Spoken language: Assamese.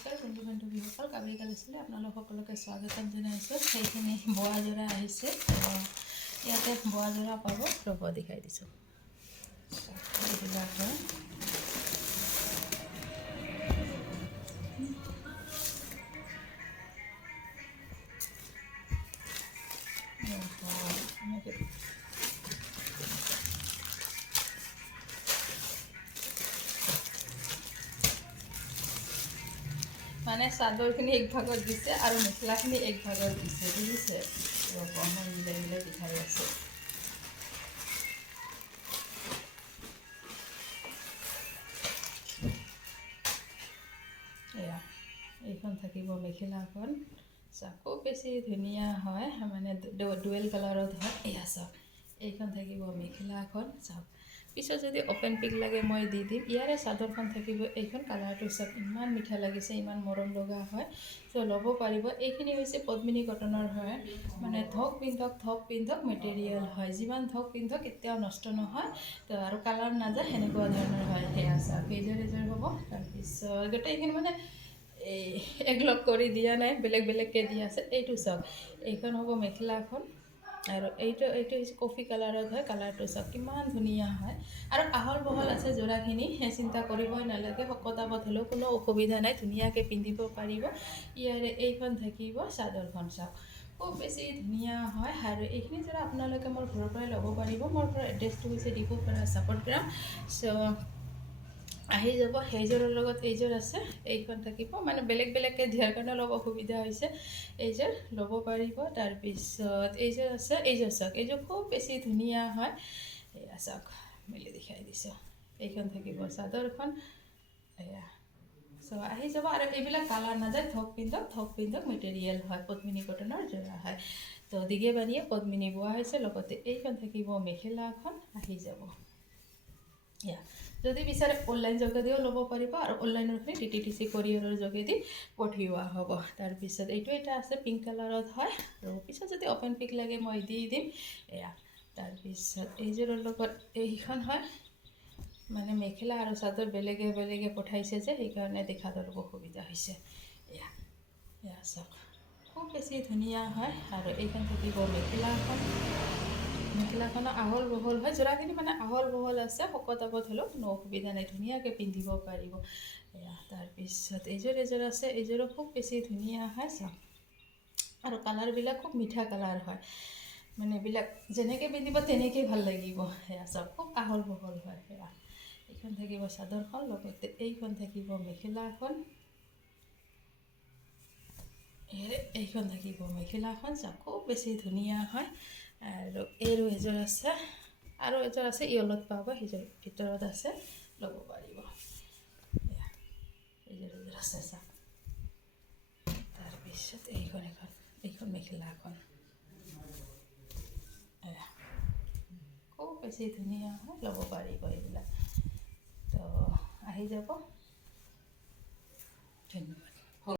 নমস্কাৰ বন্ধু বান্ধৱীসকল, কাবেৰী কালেকশ্যনলৈ আপোনালোক সকলোকে স্বাগতম জনাইছোঁ। সেইখিনি বোৱা যোৰা আহিছে, ইয়াতে বোৱা যোৰা পাব। ৰ'ব দেখাই দিছোঁ। এইবিলাক মানে চাদৰখিনি এক ভাগত দিছে আৰু মেখেলাখিনি এক ভাগত দিছে, বুজিছে? ৰ'ব মই মিলাই মিলাই দেখাই আছোঁ। এয়া এইখন থাকিব মেখেলাখন, চাওক খুব বেছি ধুনীয়া হয়, মানে ডুৱেল কালাৰত হয়। এয়া চাওক, এইখন থাকিব মেখেলাখন, চাওক। পিছত যদি অপেন পিক লাগে মই দি দিম। ইয়াৰে চাদৰখন থাকিব, এইখন কালাৰটো চাওক ইমান মিঠা লাগিছে, ইমান মৰম লগা হয়, ত' ল'ব পাৰিব। এইখিনি হৈছে পদ্মিনী কটনৰ হয়, মানে ধক পিন্ধক মেটেৰিয়েল হয়, যিমান ধক পিন্ধক কেতিয়াও নষ্ট নহয়, তো আৰু কালাৰ নাযায়, সেনেকুৱা ধৰণৰ হয়। সেয়া চাওক এযোৰ হ'ব। তাৰপিছত গোটেইখিনি মানে এই একলগ কৰি দিয়া নাই, বেলেগ বেলেগকৈ দিয়া আছে। এইটো চাওক, এইখন হ'ব মেখেলাখন, আৰু এইটো হৈছে কফি কালাৰত হয়। কালাৰটো চাওক কিমান ধুনীয়া হয়, আৰু আহল বহল আছে যোৰাখিনি, চিন্তা কৰিবই নালাগে। শকত আবত হ'লেও কোনো অসুবিধা নাই, ধুনীয়াকৈ পিন্ধিব পাৰিব। ইয়াৰে এইখন থাকিব চাদৰখন, চাওক খুব বেছি ধুনীয়া হয়। আৰু এইখিনি যোৰা আপোনালোকে মোৰ ঘৰৰ পৰাই ল'ব পাৰিব। মোৰ ঘৰৰ এড্ৰেছটো হৈছে ডিপুপাৰা ছাপৰ্ট গ্ৰাম। চ' আহি যাব। সেইযোৰৰ লগত এইযোৰ আছে, এইখন থাকিব, মানে বেলেগ বেলেগকৈ দিয়াৰ কাৰণে অলপ অসুবিধা হৈছে। এইযোৰ ল'ব পাৰিব। তাৰপিছত এইযোৰ আছে, এইযোৰ চাওক, এইযোৰ খুব বেছি ধুনীয়া হয়। এয়া চাওক মেলি দেখাই দিছোঁ, এইখন থাকিব চাদৰখন। এয়া চ' আহি যাব। আৰু এইবিলাক কালাৰ নাযায়, ধক পিন্ধক মেটেৰিয়েল হয়, পদ্মিনী কটনৰ যোৰা হয়। তো দীঘে বানিয়ে পদ্মিনী বোৱা হৈছে। লগতে এইখন থাকিব মেখেলাখন, আহি যাব। এয়া যদি বিচাৰে অনলাইন যোগেদিও ল'ব পাৰিব, আৰু অনলাইনৰখিনি DTDC কৰিয়াৰৰ যোগেদি পঠিওৱা হ'ব। তাৰপিছত এইটো এটা আছে পিংক কালাৰত হয়, আৰু পিছত যদি অপেন পিক লাগে মই দি দিম। এয়া তাৰপিছত এইযোৰৰ লগত এইখন হয়, মানে মেখেলা আৰু চাদৰ বেলেগে বেলেগে পঠাইছে যে, সেইকাৰণে দেখাত অলপ অসুবিধা হৈছে। এয়া চাওক খুব বেছি ধুনীয়া হয়। আৰু এইখন থাকিব মেখেলাখনৰ আহল বহল হয়, যোৰাখিনি মানে আহল বহল আছে। শকত আবত হ'লেও কোনো অসুবিধা নাই, ধুনীয়াকৈ পিন্ধিব পাৰিব। এয়া তাৰপিছত এইযোৰ আছে, এইযোৰো খুব বেছি ধুনীয়া হয়, চাওক। আৰু কালাৰবিলাক খুব মিঠা কালাৰ হয়, মানে এইবিলাক যেনেকৈ পিন্ধিব তেনেকেই ভাল লাগিব। সেয়া চাওক খুব আহল বহল হয়। সেয়া এইখন থাকিব চাদৰখন, লগতে এইখন থাকিব মেখেলাখন। এইখন থাকিব মেখেলাখন, চাওক খুব বেছি ধুনীয়া হয়। আৰু এযোৰ আছে, আৰু এযোৰ আছে য়লত পাব, সেইযোৰ ভিতৰত আছে, ল'ব পাৰিব। এইযোৰ আছে, চাওক। তাৰপিছত এইখন মেখেলাখন, খুব বেছি ধুনীয়া হয়, ল'ব পাৰিব এইবিলাক। তো আহি যাব। ধন্যবাদ।